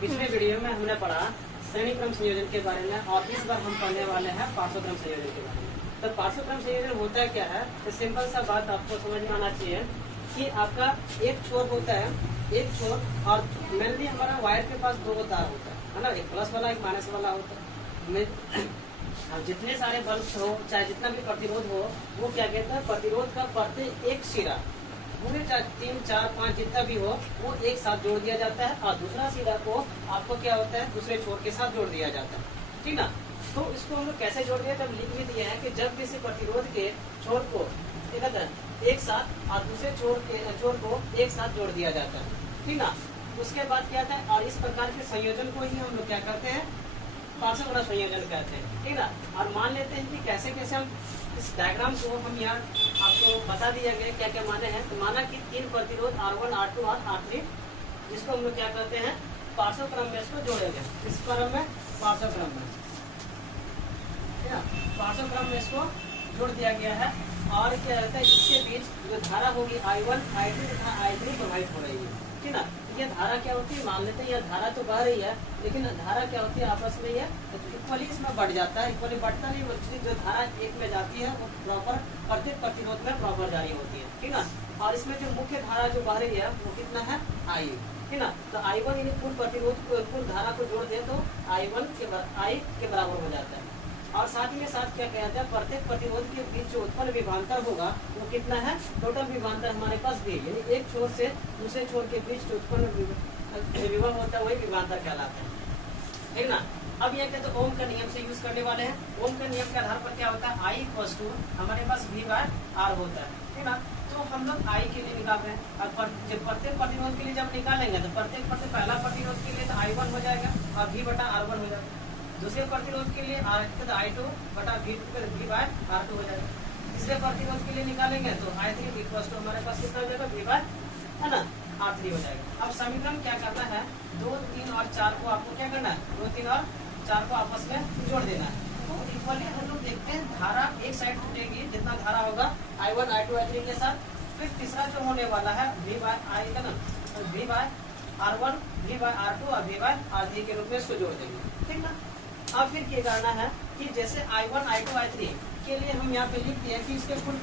पिछले वीडियो में हमने पढ़ा श्रेणी क्रम संयोजन के बारे में और इस बार हम पढ़ने वाले हैं पार्श्वक्रम संयोजन के बारे में। तो पार्श्वक्रम संयोजन होता क्या है, तो सिंपल सा बात आपको समझ में आना चाहिए कि आपका एक छोर होता है, एक छोर, और मेनली हमारा वायर के पास दो तार होता है ना, एक प्लस वाला एक माइनस वाला होता है। जितने सारे बल्ब हो चाहे जितना भी प्रतिरोध हो, वो क्या कहता है, प्रतिरोध का प्रत्येक एक सिरा पूरे 3, 4, 5 जितना भी हो वो एक साथ जोड़ दिया जाता है और दूसरा सिरा को आपको क्या होता है दूसरे छोर के साथ जोड़ दिया जाता है, ठीक ना। तो इसको हम लोग कैसे जोड़ दिया, जब लिख भी दिया है कि जब किसी प्रतिरोध के छोर को एक साथ और दूसरे छोर को एक साथ जोड़ दिया जाता है, ठीक ना। उसके बाद क्या आता है, और इस प्रकार के संयोजन को ही हम लोग क्या करते हैं, पार्श्वक्रम संयोजन कहते हैं, ठीक ना। और मान लेते हैं कि कैसे कैसे हम इस डायग्राम को हम यहाँ आपको बता दिया गया क्या क्या माने हैं। तो माना कि 3 प्रतिरोध R1, R2 और R3, जिसको हम लोग क्या कहते हैं, पार्श्वक्रम में इसको जोड़ेंगे। इस क्रम में पार्श्वक्रम में पार्श्वक्रम में इसको जोड़ दिया गया है। और क्या रहता है, इसके बीच जो धारा होगी I1, I2 तथा I3 प्रवाहित हो रही है, ठीक ना। ये धारा क्या होती है, मान लेते हैं यह धारा तो बह रही है, लेकिन धारा क्या होती है आपस में ये इक्वली इसमें बढ़ जाता है, इक्वली बढ़ता नहीं, जो धारा एक में जाती है वो प्रॉपर प्रत्येक प्रतिरोध में प्रॉपर जारी होती है, ठीक ना। और इसमें जो मुख्य धारा जो बह रही है वो कितना है, I, ठीक ना। तो I1 यानी कुल प्रतिरोध कुल धारा को जोड़ दे तो I1 के बराबर हो जाता है। और साथ ही में साथ क्या कहते हैं, प्रत्येक प्रतिरोध के बीच जो उत्पन्न विभवांतर होगा वो कितना है, टोटल विभवांतर हमारे पास भी, यानी एक छोर से दूसरे छोर के बीच जो उत्पन्न विभव होता है वही विभवांतर कहलाता है, ठीक ना। अब यह कहते हैं ओम का नियम से यूज करने वाले हैं। ओम के नियम के आधार पर क्या होता है, I = हमारे पास V/R होता है, ठीक ना। तो हम लोग I के लिए निकाल रहे हैं, और जब प्रत्येक प्रतिरोध के लिए जब निकालेंगे तो प्रत्येक पहला प्रतिरोध के लिए तो I1 हो जाएगा और V/R1 हो जाएगा। दूसरे प्रतिरोध के लिए I2/V/R2 हो जाएगा। तीसरे प्रतिरोध के लिए निकालेंगे तो I3 = हमारे पास कितना हो जाएगा, V/, है ना, R3 हो जाएगा। अब समीकरण क्या करना है, 2, 3 और 4 को आपको क्या करना है, 2, 3 और 4 को आपस में जोड़ देना है। तो इक्वली हम लोग देखते हैं धारा एक साइड टूटेगी, जितना धारा होगा I1, I2, I3 के साथ। फिर तीसरा जो होने वाला है V/I का ना, V/R1, V/R2 और V/R3 के रूप में इसको जोड़ देंगे, ठीक ना। अब फिर क्या करना है कि जैसे I1, I2, I3 के लिए हम यहाँ पे लिख दिए कि इसके कुल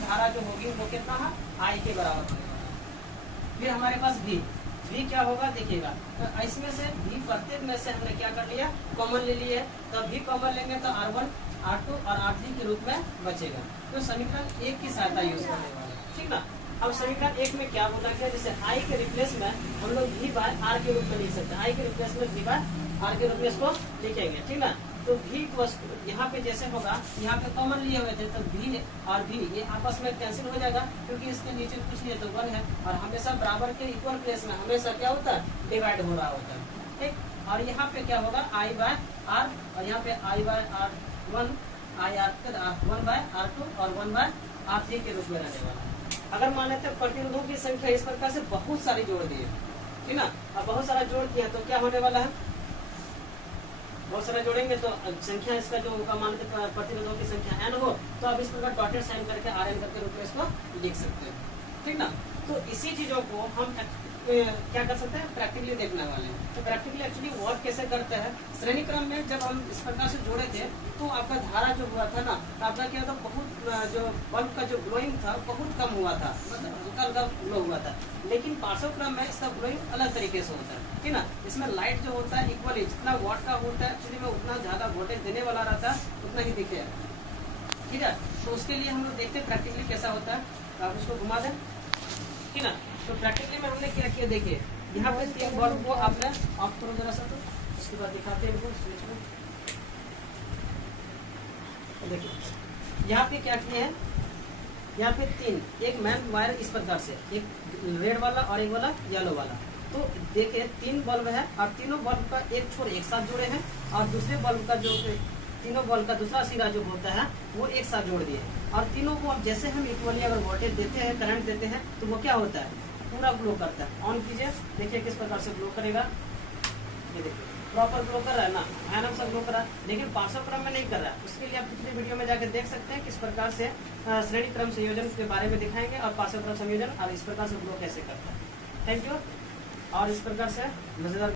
धारा जो होगी वो कितना है, I के बराबर होगा। फिर हमारे पास V क्या होगा देखिएगा, तो इसमें से V प्रत्येक में से हमने क्या कर लिया, कॉमन ले लिए, तो V कॉमन लेंगे तो R1, R2 और R3 के रूप में बचेगा। तो समीकरण 1 की सहायता यूज करने वाले, ठीक ना। अब समीकरण 1 में क्या बोला गया, जैसे I के रिप्लेस में हम लोग V/R के रूप में लिख सकते हैं, I के रिप्लेस में V/R के रूप में इसको लिखेंगे, ठीक ना। तो V यहाँ पे जैसे होगा, यहाँ पे कॉमन लिए हुए थे तो V और V ये आपस में कैंसिल हो जाएगा, क्योंकि इसके नीचे कुछ नहीं है तो 1 है, और हमेशा बराबर के इक्वल प्लेस में हमेशा क्या होता है, डिवाइड हो रहा होता है, ठीक। और यहाँ पे क्या होगा, I/R, और यहाँ पे I/R1, I/1/R2 और 1/R3 के रूप में रहने वाला है। अगर मान लेते हैं प्रतिरोधों की संख्या इस प्रकार से बहुत सारी जोड़ दी है, ठीक ना। अब बहुत सारा जोड़ दिया तो क्या होने वाला है, बहुत सारा जोड़ेंगे तो संख्या इसका जो होगा, मान लेते प्रतिरोधों की संख्या n हो तो अब इस प्रकार डॉटेड साइन करके Rn करके रूप में इसको लिख सकते हैं, ठीक ना। तो इसी चीजों को हम क्या कर सकते हैं, प्रैक्टिकली देखने वाले हैं। तो प्रैक्टिकली एक्चुअली वर्क कैसे करते हैं, श्रेणी क्रम में जब हम इस प्रकार से जोड़े थे तो आपका धारा जो हुआ था ना, आपका क्या था, बहुत जो बल्ब का जो ग्लोइंग था बहुत कम हुआ था, मतलब हल्का हल्का ग्लो हुआ था। लेकिन पार्श्वक्रम में इसका ग्लोइंग अलग तरीके से होता है, ठीक ना। इसमें लाइट जो होता है इक्वली जितना वॉट का होता है एक्चुअली में उतना ज्यादा वोल्टेज देने वाला रहता है, उतना ही दिखेगा, ठीक है। तो उसके लिए हम लोग देखते हैं प्रैक्टिकली कैसा होता है, आप उसको घुमा दें, ठीक ना। तो प्रैक्टिकली में हमने क्या किया, देखिए यहाँ पे 3 बल्ब को आपने ऑफ करो जरा सा, तो उसके बाद दिखाते हैं इनको स्विच में। देखिए यहाँ पे क्या किए हैं, यहाँ पे 3, एक मैन वायर इस प्रकार से, एक रेड वाला और एक वाला येलो वाला। तो देखिए 3 बल्ब है और तीनों बल्ब का एक छोर एक साथ जोड़े हैं, और दूसरे बल्ब का जो तीनों बल्ब का दूसरा सिरा जो होता है वो एक साथ जोड़ दिए। और तीनों को अब जैसे हम इक्वली अगर वोल्टेज देते हैं, करंट देते हैं, तो वो क्या होता है, पूरा ग्लो करता है। ऑन कीजिए, देखिए किस प्रकार से ग्लो करेगा, ये देखिए प्रॉपर ग्लो कर रहा है ना, भयानक सा ग्लो कर रहा है। लेकिन पार्श्वक्रम में नहीं कर रहा है, उसके लिए आप पिछली वीडियो में जाकर देख सकते हैं किस प्रकार से श्रेणी क्रम संयोजन के बारे में दिखाएंगे और पार्श्वक्रम संयोजन और इस प्रकार से ग्लो कैसे करता है। Thank you. और इस प्रकार से मजेदार